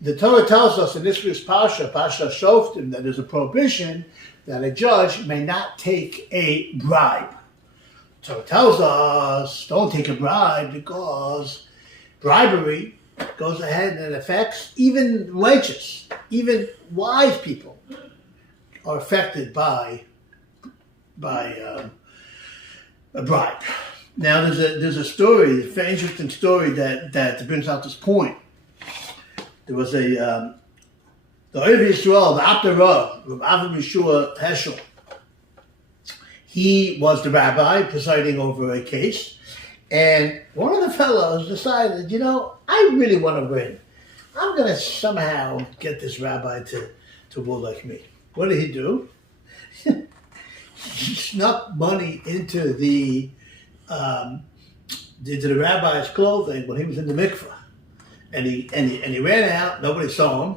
the Torah tells us in this week's Parshas Shoftom, that there's a prohibition that a judge may not take a bribe. So it tells us, don't take a bribe, because bribery goes ahead and affects even righteous, even wise people are affected by a bribe. Now there's a story, a very interesting story that brings out this point. There was the Ohev Yisrael, the Abder Rav Avram Yeshua Heschel. He was the rabbi presiding over a case, and one of the fellows decided, I really want to win. I'm going to somehow get this rabbi to rule like me. What did he do? He snuck money into the rabbi's clothing when he was in the mikveh, and he ran out. Nobody saw him.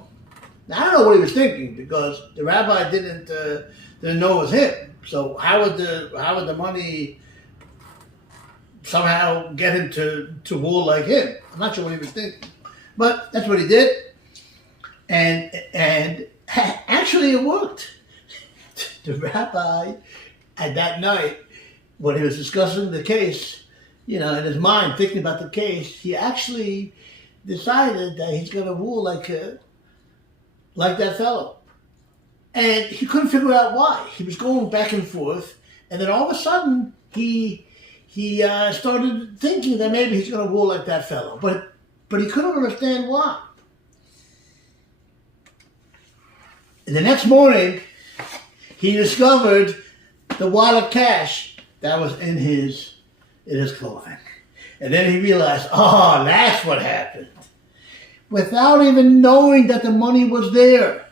Now, I don't know what he was thinking, because the rabbi didn't know it was him. So how would the money somehow get him to rule like him? I'm not sure what he was thinking, but that's what he did, and actually it worked. The rabbi, at that night, when he was discussing the case, in his mind, thinking about the case, he actually decided that he's going to rule like that fellow. And he couldn't figure out why. He was going back and forth, and then all of a sudden, he started thinking that maybe he's going to rule like that fellow, but he couldn't understand why. And the next morning, he discovered the wad of cash that was in his clothing. And then he realized, that's what happened. Without even knowing that the money was there,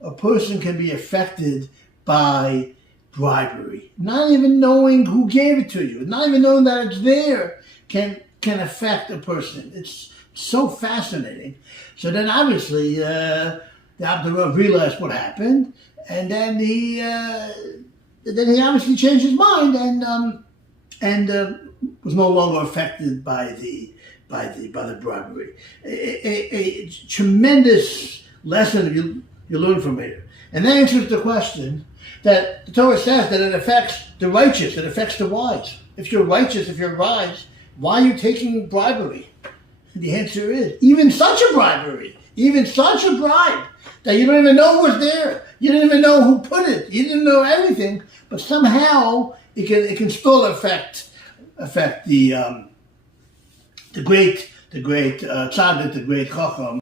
a person can be affected by bribery. Not even knowing who gave it to you, not even knowing that it's there, can affect a person. It's so fascinating. So then obviously, the Abder Rav realized what happened, and then he obviously changed his mind and was no longer affected by the bribery. A tremendous lesson you learn from here. And that answers the question that the Torah says that it affects the righteous, it affects the wise. If you're righteous, if you're wise, why are you taking bribery? And the answer is, even such a bribe that you don't even know was there. You didn't even know who put it. You didn't know everything, but somehow it can still affect the great tzaddik, the great chacham,